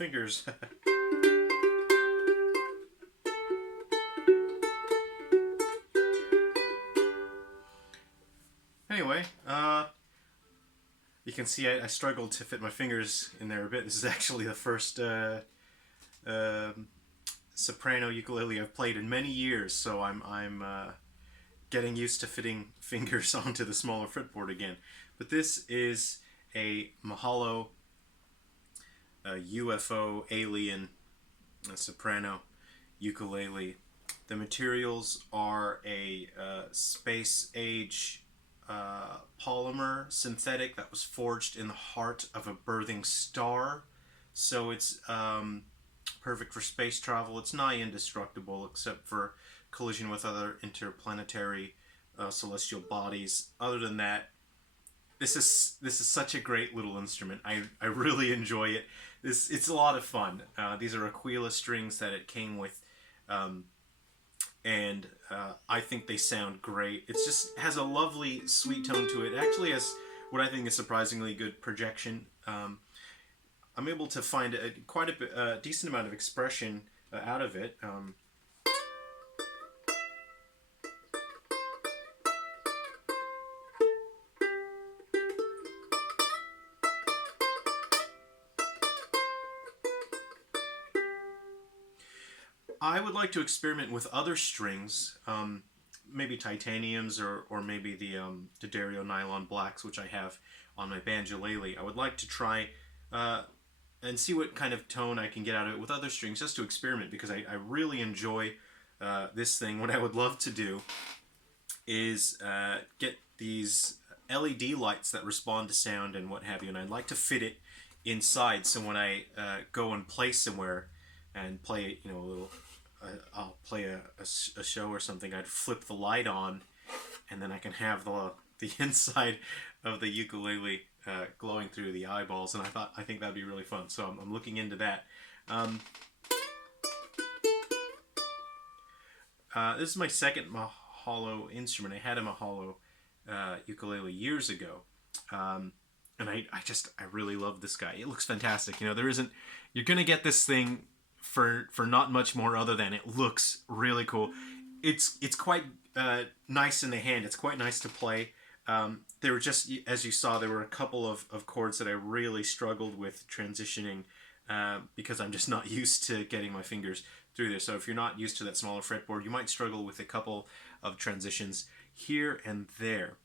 fingers. Anyway, you can see I struggled to fit my fingers in there a bit. This is actually the first soprano ukulele I've played in many years, so I'm getting used to fitting fingers onto the smaller fretboard again. But this is a Mahalo UFO Alien Soprano Ukulele. The materials are a space age polymer synthetic that was forged in the heart of a birthing star. So it's perfect for space travel. It's nigh indestructible except for collision with other interplanetary celestial bodies. Other than that, this is such a great little instrument. I really enjoy it. It's a lot of fun. These are Aquila strings that it came with, and I think they sound great. It just has a lovely, sweet tone to it. It actually has what I think is surprisingly good projection. I'm able to find quite a decent amount of expression out of it. I would like to experiment with other strings, maybe titaniums or maybe the Dario nylon blacks, which I have on my banjolele. I would like to try and see what kind of tone I can get out of it with other strings, just to experiment, because I really enjoy this thing. What I would love to do is get these LED lights that respond to sound and what have you, and I'd like to fit it inside, so when I go and play somewhere and play, a little, I'll play a show or something, I'd flip the light on, and then I can have the inside of the ukulele glowing through the eyeballs, and I think that'd be really fun. So I'm looking into that. This is my second Mahalo instrument. I had a Mahalo ukulele years ago, and I really love this guy. It looks fantastic. You're gonna get this thing for not much more other than it looks really cool. It's quite nice in the hand. It's quite nice to play. There were just, as you saw, there were a couple of chords that I really struggled with transitioning because I'm just not used to getting my fingers through there. So if you're not used to that smaller fretboard, you might struggle with a couple of transitions here and there.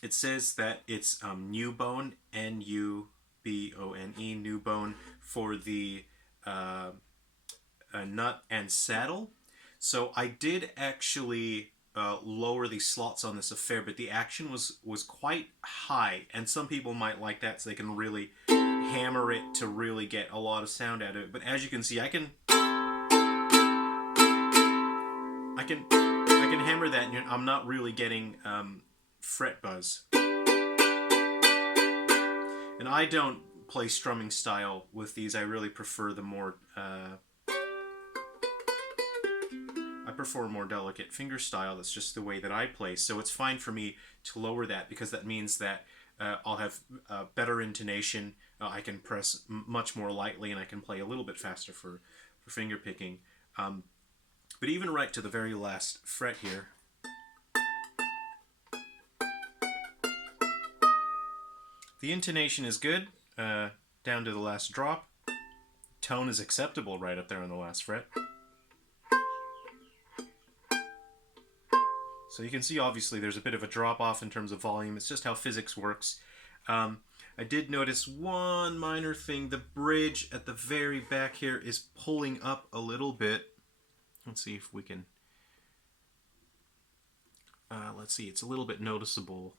It says that it's new bone, N-U-B-O-N-E, new bone, for the nut and saddle. So I did actually lower the slots on this a fair bit. The action was quite high, and some people might like that, so they can really hammer it to really get a lot of sound out of it. But as you can see, I can hammer that, and I'm not really getting fret buzz. And I don't play strumming style with these. I really prefer the more more delicate finger style. That's just the way that I play. So it's fine for me to lower that, because that means that I'll have better intonation. I can press much more lightly, and I can play a little bit faster for finger picking. But even right to the very last fret here, the intonation is good, down to the last drop. Tone is acceptable right up there on the last fret. So you can see, obviously, there's a bit of a drop-off in terms of volume. It's just how physics works. I did notice one minor thing. The bridge at the very back here is pulling up a little bit. Let's see if we can... let's see, it's a little bit noticeable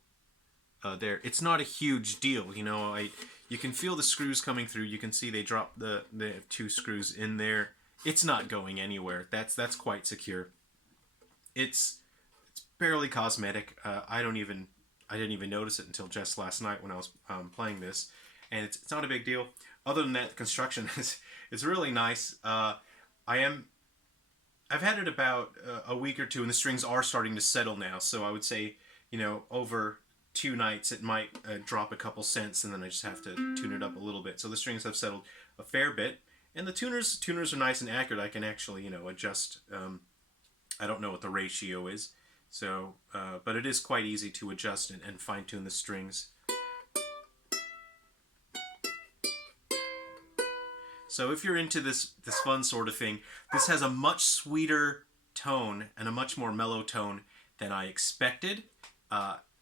there. It's not a huge deal, you can feel the screws coming through. You can see they dropped they have two screws in there. It's not going anywhere. That's quite secure. It's barely cosmetic. I didn't even notice it until just last night when I was playing this, and it's not a big deal. Other than that, the construction is really nice. I've had it about a week or two, and the strings are starting to settle now. So I would say, over 2 nights, it might drop a couple cents, and then I just have to tune it up a little bit. So the strings have settled a fair bit, and the tuners are nice and accurate. I can actually adjust. I don't know what the ratio is, so but it is quite easy to adjust and fine tune the strings. So if you're into this fun sort of thing, this has a much sweeter tone and a much more mellow tone than I expected.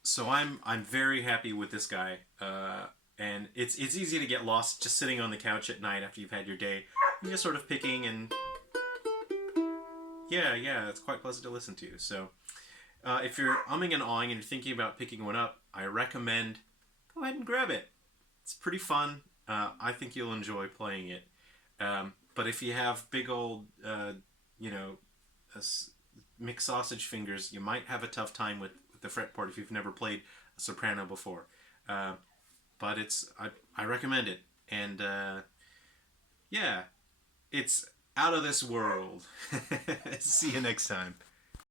So I'm very happy with this guy, and it's easy to get lost just sitting on the couch at night after you've had your day. You're just sort of picking, and yeah, it's quite pleasant to listen to. So if you're umming and awing and you're thinking about picking one up, I recommend go ahead and grab it. It's pretty fun. I think you'll enjoy playing it. But if you have big old, mixed sausage fingers, you might have a tough time with the fretboard if you've never played a soprano before. But I recommend it, and yeah, it's out of this world. See you next time.